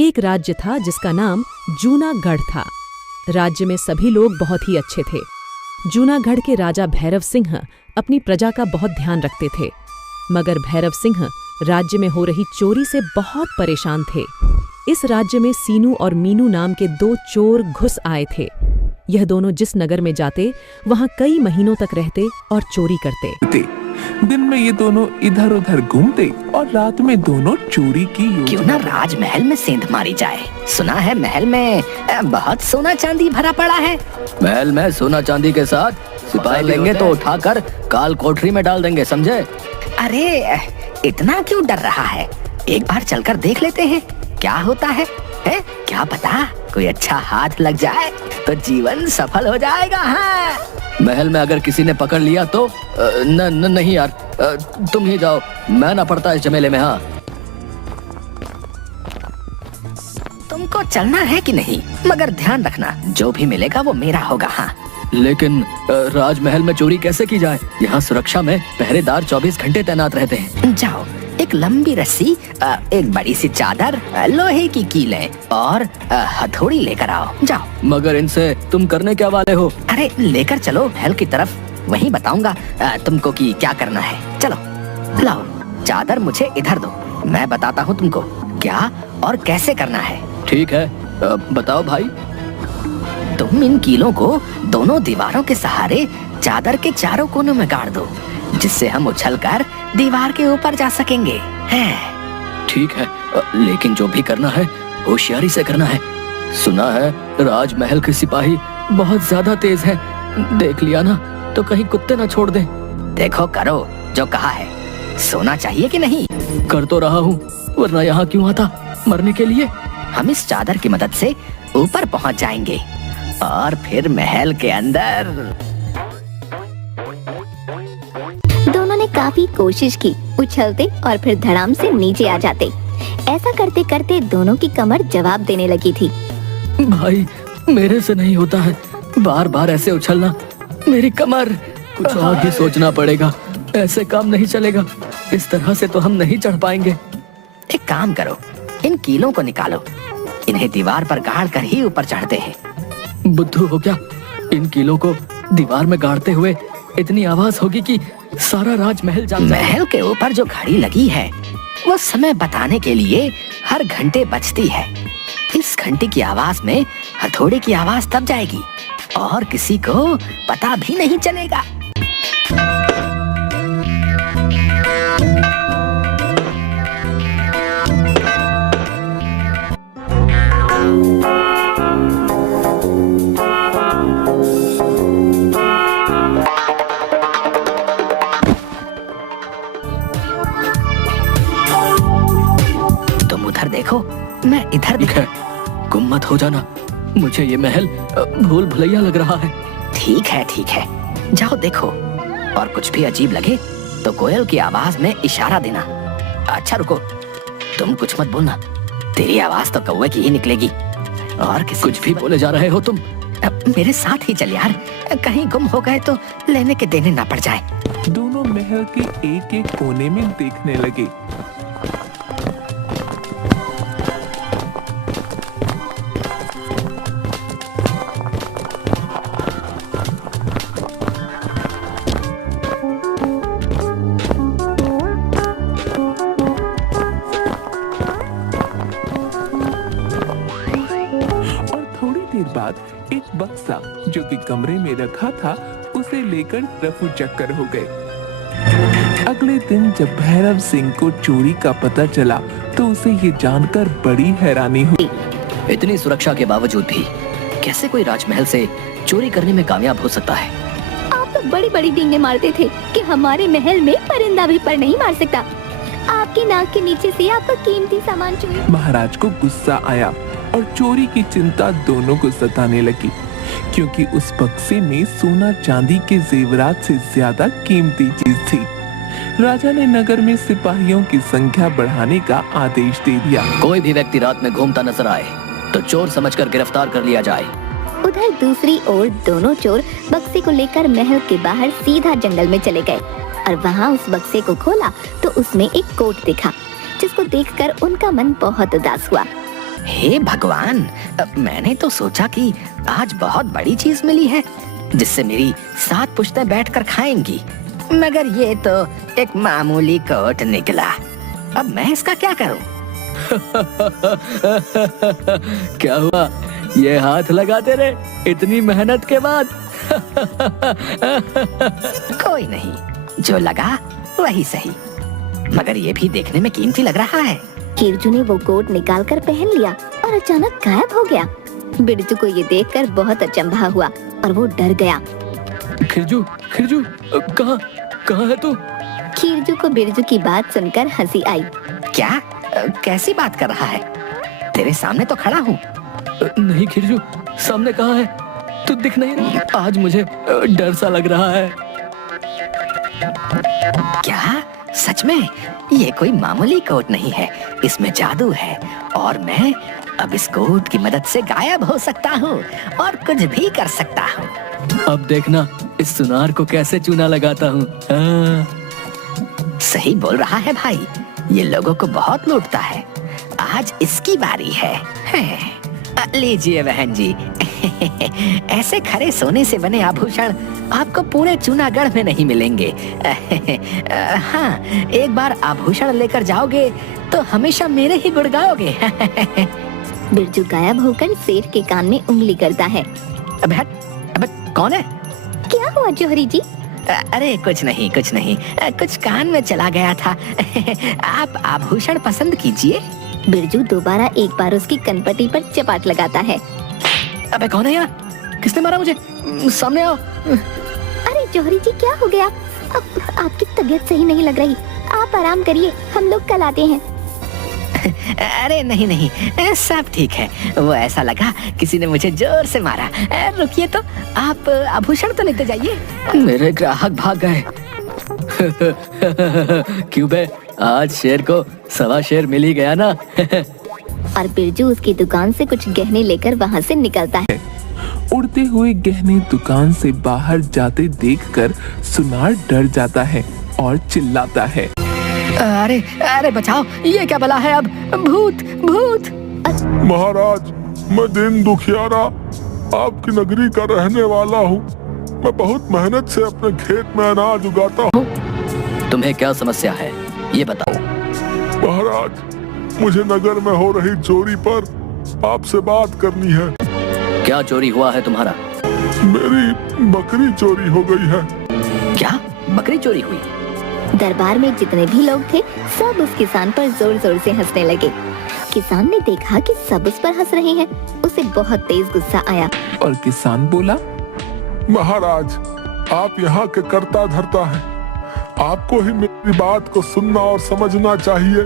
एक राज्य था जिसका नाम जूनागढ़ था। राज्य में सभी लोग बहुत ही अच्छे थे। जूनागढ़ के राजा भैरव सिंह अपनी प्रजा का बहुत ध्यान रखते थे, मगर भैरव सिंह राज्य में हो रही चोरी से बहुत परेशान थे। इस राज्य में सीनू और मीनू नाम के दो चोर घुस आए थे। यह दोनों जिस नगर में जाते वहां कई महीनों तक रहते और चोरी करते। दिन में ये दोनों इधर उधर घूमते और रात में दोनों चोरी की क्यों ना राजमहल में सेंध मारी जाए। सुना है महल में बहुत सोना चांदी भरा पड़ा है। महल में सोना चांदी के साथ सिपाही लेंगे तो उठाकर काल कोठरी में डाल देंगे, समझे? अरे इतना क्यों डर रहा है, एक बार चलकर देख लेते हैं क्या होता है। क्या पता कोई अच्छा हाथ लग जाए तो जीवन सफल हो जाएगा। हाँ। महल में अगर किसी ने पकड़ लिया तो नहीं यार, तुम ही जाओ, मैं ना पड़ता इस झमेले में। हाँ, तुमको चलना है कि नहीं, मगर ध्यान रखना जो भी मिलेगा वो मेरा होगा। हाँ, लेकिन राजमहल में चोरी कैसे की जाए? यहाँ सुरक्षा में पहरेदार 24 घंटे तैनात रहते हैं। जाओ, एक लंबी रस्सी, एक बड़ी सी चादर, लोहे की कीलें और हथौड़ी लेकर आओ। जाओ। मगर इनसे तुम करने क्या वाले हो? अरे लेकर चलो महल की तरफ, वहीं बताऊंगा तुमको कि क्या करना है। चलो लाओ, चादर मुझे इधर दो, मैं बताता हूँ तुमको क्या और कैसे करना है। ठीक है, बताओ भाई। तुम इन कीलों को दोनों दीवारों के सहारे चादर के चारों कोनों में गाड़ दो, जिससे हम उछलकर दीवार के ऊपर जा सकेंगे। ठीक है, लेकिन जो भी करना है होशियारी से करना है। सुना है राजमहल के सिपाही बहुत ज्यादा तेज हैं, देख लिया ना तो कहीं कुत्ते ना छोड़ दें। देखो, करो जो कहा है। सोना चाहिए कि नहीं? कर तो रहा हूँ, वरना यहाँ क्यों आता, मरने के लिए? हम इस चादर की मदद से ऊपर पहुँच जाएंगे और फिर महल के अंदर। दोनों ने काफी कोशिश की, उछलते और फिर धड़ाम से नीचे आ जाते। ऐसा करते करते दोनों की कमर जवाब देने लगी थी। भाई, मेरे से नहीं होता है, बार बार ऐसे उछलना, मेरी कमर। कुछ और भी सोचना पड़ेगा, ऐसे काम नहीं चलेगा, इस तरह से तो हम नहीं चढ़ पाएंगे। एक काम करो, इन कीलों को निकालो, इन्हें दीवार पर गाड़ कर ही ऊपर चढ़ते हैं। बुद्धू हो क्या? इन कीलों को दीवार में गाड़ते हुए इतनी आवाज होगी कि सारा राजमहल जाग जाए। महल के ऊपर जो घड़ी लगी है वो समय बताने के लिए हर घंटे बजती है। इस घंटे की आवाज में हथौड़े की आवाज दब जाएगी और किसी को पता भी नहीं चलेगा। देखो, मैं इधर देखो। गुम मत हो जाना, मुझे ये महल भूल भुलैया लग रहा है। ठीक है, जाओ देखो, और कुछ भी अजीब लगे तो कोयल की आवाज में इशारा देना। अच्छा रुको, तुम कुछ मत बोलना, तेरी आवाज तो कौवे की ही निकलेगी। और किसी कुछ भी बोले जा रहे हो तुम? मेरे साथ ही चल यार, कहीं गुम हो गए तो लेने के देने ना पड़ जाए। दोनों महल के एक एक कोने में देखने लगे। बाद एक बक्सा जो कि कमरे में रखा था उसे लेकर रफू चक्कर हो गए। अगले दिन जब भैरव सिंह को चोरी का पता चला तो उसे ये जानकर बड़ी हैरानी हुई। इतनी सुरक्षा के बावजूद भी कैसे कोई राजमहल से चोरी करने में कामयाब हो सकता है? आप तो बड़ी बड़ी डींगे मारते थे कि हमारे महल में परिंदा भी पर नहीं मार सकता। आपकी नाक के नीचे से आपका कीमती सामान चोरी। महाराज को गुस्सा आया और चोरी की चिंता दोनों को सताने लगी, क्योंकि उस बक्से में सोना चांदी के जेवरात से ज्यादा कीमती चीज थी। राजा ने नगर में सिपाहियों की संख्या बढ़ाने का आदेश दे दिया। कोई भी व्यक्ति रात में घूमता नजर आए तो चोर समझकर गिरफ्तार कर लिया जाए। उधर दूसरी ओर दोनों चोर बक्से को लेकर महल के बाहर सीधा जंगल में चले गए और वहाँ उस बक्से को खोला तो उसमें एक कोट दिखा, जिसको देखकर उनका मन बहुत उदास हुआ। हे भगवान, मैंने तो सोचा कि आज बहुत बड़ी चीज मिली है जिससे मेरी 7 पुश्तें बैठकर खाएंगी, मगर ये तो एक मामूली कोट निकला। अब मैं इसका क्या करूं? क्या हुआ, ये हाथ लगाते रहे इतनी मेहनत के बाद? कोई नहीं, जो लगा वही सही, मगर ये भी देखने में कीमती लग रहा है। खिरजू ने वो कोट निकाल कर पहन लिया और अचानक गायब हो गया। बिरजू को ये देखकर बहुत अचंभा हुआ और वो डर गया। खिरजू, खिरजू, कहाँ कहाँ है तू? खिरजू को बिरजू की बात सुनकर हंसी आई। क्या? कैसी बात कर रहा है? तेरे सामने तो खड़ा हूँ। नहीं खिरजू, सामने कहाँ है? तू दिख नहीं रहा। आज मुझे डर सा लग रहा है। क्या? सच में? ये कोई मामूली कोट नहीं है, इसमें जादू है और मैं अब इस कोट की मदद से गायब हो सकता हूँ और कुछ भी कर सकता हूँ। अब देखना इस सुनार को कैसे चूना लगाता हूँ। सही बोल रहा है भाई, ये लोगों को बहुत लूटता है। आज इसकी बारी है। लीजिए बहन जी। ऐसे खरे सोने से बने आभूषण आपको पूरे चूनागढ़ में नहीं मिलेंगे। हाँ, एक बार आभूषण लेकर जाओगे तो हमेशा मेरे ही गुण गाओगे। बिरजू गायब होकर सेठ के कान में उंगली करता है। अबे हट, अबे कौन है? क्या हुआ जौहरी जी? अरे कुछ नहीं, कुछ नहीं, कुछ कान में चला गया था। आप आभूषण पसंद कीजिए। बिरजू दोबारा एक बार उसकी कनपटी पर चपाट लगाता है। अबे कौन है यार? किसने मारा मुझे? सामने आओ। अरे जौहरी जी, क्या हो गया? अब आपकी तबीयत सही नहीं लग रही, आप आराम करिए, हम लोग कल आते हैं। अरे नहीं नहीं, सब ठीक है। वो ऐसा लगा किसी ने मुझे जोर से मारा। रुकिए तो, आप आभूषण तो लेते जाइए। मेरे ग्राहक भाग गए। क्यों बे, आज शेर को 1.25 शेर मिल ही गया ना। और बिरजू उसकी दुकान से कुछ गहने लेकर वहाँ से निकलता है। उड़ते हुए गहने दुकान से बाहर जाते देखकर सुनार डर जाता है और चिल्लाता है। अरे अरे बचाओ, ये क्या बला है? अब भूत भूत। महाराज, मैं दिन दुखियारा आपकी नगरी का रहने वाला हूँ। मैं बहुत मेहनत से अपने खेत में अनाज उगाता हूँ। तुम्हें क्या समस्या है, ये बताओ। महाराज, मुझे नगर में हो रही चोरी पर आपसे बात करनी है। क्या चोरी हुआ है तुम्हारा? मेरी बकरी चोरी हो गई है। क्या बकरी चोरी हुई? दरबार में जितने भी लोग थे सब उस किसान पर जोर जोर से हंसने लगे। किसान ने देखा कि सब उस पर हंस रहे हैं, उसे बहुत तेज गुस्सा आया। और किसान बोला, महाराज, आप यहाँ के कर्ता धर्ता हैं, आपको ही मेरी बात को सुनना और समझना चाहिए,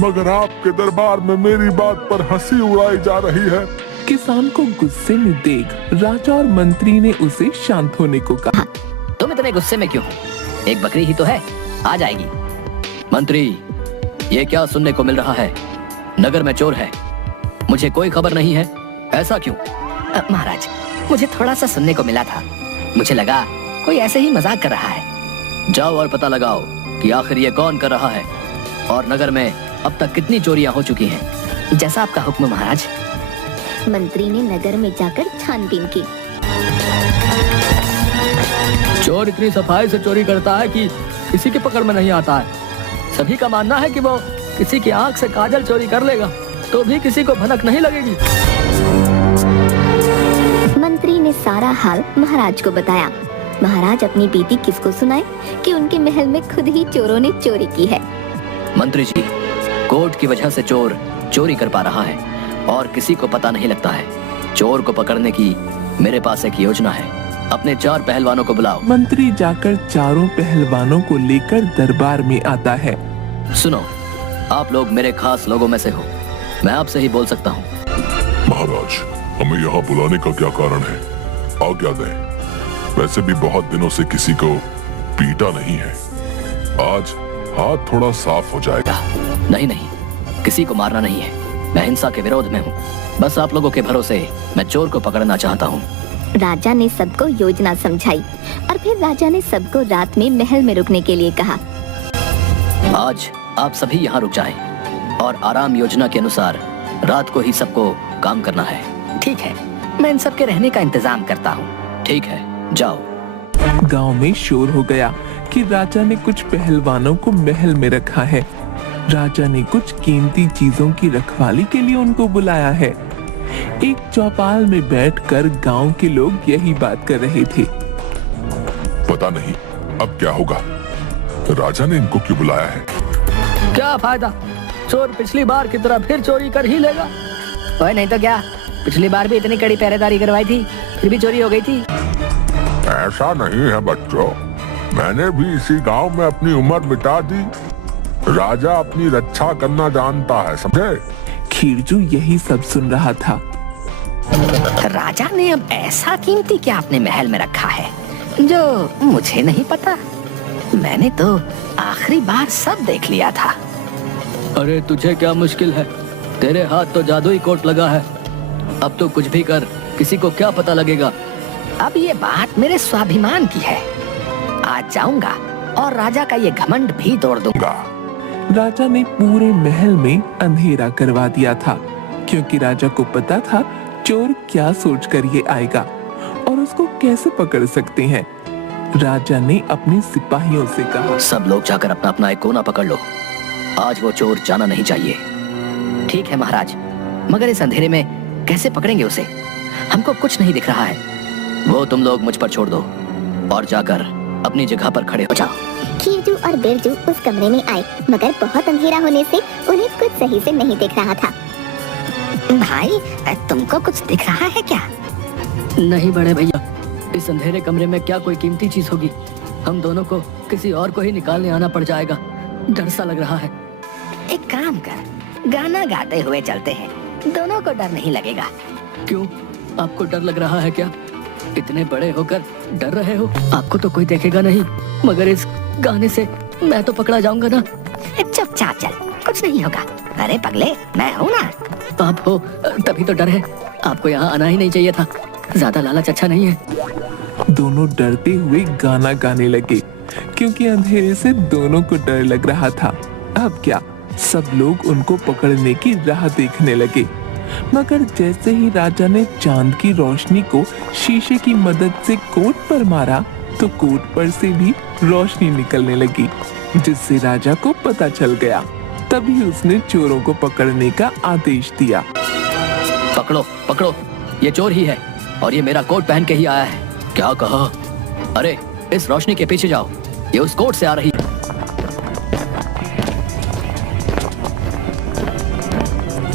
मगर आपके दरबार में मेरी बात पर हंसी उड़ाई जा रही है। किसान को गुस्से में देख राजा और मंत्री ने उसे शांत होने को कहा। तुम इतने गुस्से में क्यों हो? एक बकरी ही तो है, आ जाएगी। मंत्री, ये क्या सुनने को मिल रहा है? नगर में चोर है, मुझे कोई खबर नहीं है, ऐसा क्यों? महाराज, मुझे थोड़ा सा सुनने को मिला था, मुझे लगा कोई ऐसे ही मजाक कर रहा है। जाओ और पता लगाओ कि आखिर ये कौन कर रहा है और नगर में अब तक कितनी चोरियां हो चुकी हैं। जैसा आपका हुक्म महाराज। मंत्री ने नगर में जाकर छानबीन की। चोर इतनी सफाई से चोरी करता है कि किसी की पकड़ में नहीं आता है। सभी का मानना है कि वो किसी की आंख से काजल चोरी कर लेगा तो भी किसी को भनक नहीं लगेगी। मंत्री ने सारा हाल महाराज को बताया। महाराज अपनी बीती किसको सुनाए कि उनके महल में खुद ही चोरों ने चोरी की है। मंत्री जी, कोर्ट की वजह से चोर चोरी कर पा रहा है और किसी को पता नहीं लगता है। चोर को पकड़ने की मेरे पास एक योजना है। अपने 4 पहलवानों को बुलाओ। मंत्री जाकर 4 पहलवानों को लेकर दरबार में आता है। सुनो, आप लोग मेरे खास लोगों में से हो, मैं आपसे ही बोल सकता हूँ। महाराज, हमें यहाँ बुलाने का क्या कारण है? आज्ञा दें। वैसे भी बहुत दिनों से किसी को पीटा नहीं है, आज हाथ थोड़ा साफ हो जाएगा। नहीं नहीं, किसी को मारना नहीं है, मैं हिंसा के विरोध में हूँ। बस आप लोगों के भरोसे मैं चोर को पकड़ना चाहता हूँ। राजा ने सबको योजना समझाई और फिर राजा ने सबको रात में महल में रुकने के लिए कहा। आज आप सभी यहाँ रुक जाएं और आराम योजना के अनुसार रात को ही सबको काम करना है। ठीक है, मैं इन सब के रहने का इंतजाम करता हूँ। ठीक है, जाओ। गांव में शोर हो गया कि राजा ने कुछ पहलवानों को महल में रखा है। राजा ने कुछ कीमती चीजों की रखवाली के लिए उनको बुलाया है। एक चौपाल में बैठकर गांव के लोग यही बात कर रहे थे। पता नहीं अब क्या होगा, राजा ने इनको क्यों बुलाया है? क्या फायदा, चोर पिछली बार की तरह फिर चोरी कर ही लेगा। ओए नहीं तो क्या, पिछली बार भी इतनी कड़ी पहरेदारी करवाई थी, फिर भी चोरी हो गई थी। ऐसा नहीं है बच्चों, मैंने भी इसी गांव में अपनी उम्र बिता दी। राजा अपनी रक्षा करना जानता है, समझे? खीरजू यही सब सुन रहा था। राजा ने अब ऐसा कीमती क्या अपने महल में रखा है जो मुझे नहीं पता? मैंने तो आखिरी बार सब देख लिया था। अरे तुझे क्या मुश्किल है, तेरे हाथ तो जादुई कोट लगा है। अब तो कुछ भी कर, किसी को क्या पता लगेगा। अब ये बात मेरे स्वाभिमान की है। आज जाऊंगा और राजा का ये घमंड भी तोड़ दूंगा। राजा ने पूरे महल में अंधेरा करवा दिया था, क्योंकि राजा को पता था चोर क्या सोचकर ये आएगा और उसको कैसे पकड़ सकते हैं। राजा ने अपने सिपाहियों से कहा, सब लोग जाकर अपना अपना एक कोना पकड़ लो। आज वो चोर जाना नहीं चाहिए। ठीक है महाराज, मगर इस अंधेरे में कैसे पकड़ेंगे उसे? हमको कुछ नहीं दिख रहा है। वो तुम लोग मुझ पर छोड़ दो और जाकर अपनी जगह पर खड़े हो जाओ। खीरजू और बिरजू उस कमरे में आए, मगर बहुत अंधेरा होने से उन्हें कुछ सही से नहीं दिख रहा था। भाई, तुमको कुछ दिख रहा है क्या? नहीं बड़े भैया, इस अंधेरे कमरे में क्या कोई कीमती चीज होगी। हम दोनों को किसी और को ही निकालने आना पड़ जाएगा। डर सा लग रहा है। एक काम कर, गाना गाते हुए चलते हैं, दोनों को डर नहीं लगेगा। क्यों, आपको डर लग रहा है क्या? इतने बड़े होकर डर रहे हो? आपको तो कोई देखेगा नहीं, मगर इस गाने से मैं तो पकड़ा जाऊंगा ना। चुपचाप चल, कुछ नहीं होगा। अरे पगले, मैं हूँ ना। आप हो तभी तो डर है। आपको यहाँ आना ही नहीं चाहिए था। ज्यादा लालच अच्छा नहीं है। दोनों डरते हुए गाना गाने लगे, क्योंकि अंधेरे से दोनों को डर लग रहा था। अब क्या, सब लोग उनको पकड़ने की राह देखने लगे। मगर जैसे ही राजा ने चांद की रोशनी को शीशे की मदद से कोट पर मारा, तो कोट पर से भी रोशनी निकलने लगी, जिससे राजा को पता चल गया। तभी उसने चोरों को पकड़ने का आदेश दिया। पकड़ो पकड़ो, ये चोर ही है और ये मेरा कोट पहन के ही आया है। क्या कहा? अरे इस रोशनी के पीछे जाओ, ये उस कोट से आ रही है।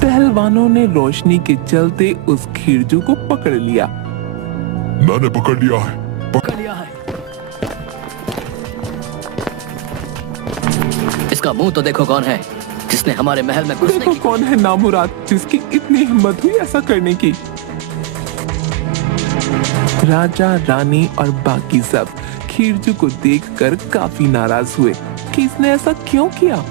पहलवानों ने रोशनी के चलते उस खीरजू को पकड़ लिया। मैंने पकड़ लिया है। पकड़ लिया है। इसका मुंह तो देखो कौन है जिसने हमारे महल में घुसने देखो की। कौन है नामुराद जिसकी इतनी हिम्मत हुई ऐसा करने की। राजा, रानी और बाकी सब खीरजू को देखकर काफी नाराज हुए कि इसने ऐसा क्यों किया।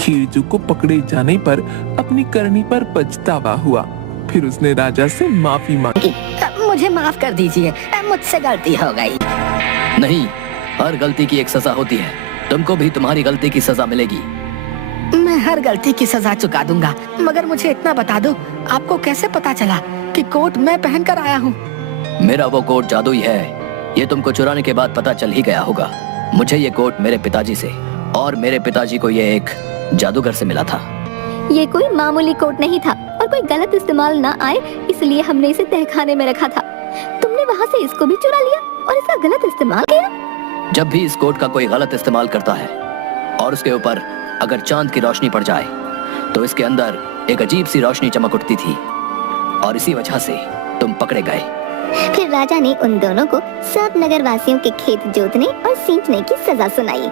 खीरजू को पकड़े जाने पर अपनी करनी पर पछतावा हुआ। फिर उसने राजा से माफी मांगी। मुझे माफ कर दीजिए, मुझसे गलती हो गई। नहीं, हर गलती की एक सजा होती है। तुमको भी तुम्हारी गलती की सजा मिलेगी। मैं हर गलती की सजा चुका दूंगा, मगर मुझे इतना बता दो, आपको कैसे पता चला कि कोट मैं पहन कर आया हूँ? मेरा वो कोट जादुई है। ये तुमको चुराने के बाद पता चल ही गया होगा। मुझे ये कोट मेरे पिताजी से और मेरे पिताजी को ये एक जादूगर से मिला था। ये कोई मामूली कोट नहीं था और कोई गलत इस्तेमाल ना आए, इसलिए हमने इसे तहखाने में रखा था। तुमने वहाँ से इसको भी चुरा लिया और इसका गलत इस्तेमाल किया। जब भी इस कोट का कोई गलत इस्तेमाल करता है और उसके ऊपर अगर चांद की रोशनी पड़ जाए, तो इसके अंदर एक अजीब सी रोशनी चमक उठती थी और इसी वजह से तुम पकड़े गए। फिर राजा ने उन दोनों को सब नगर वासियों के खेत जोतने और सींचने की सजा सुनाई।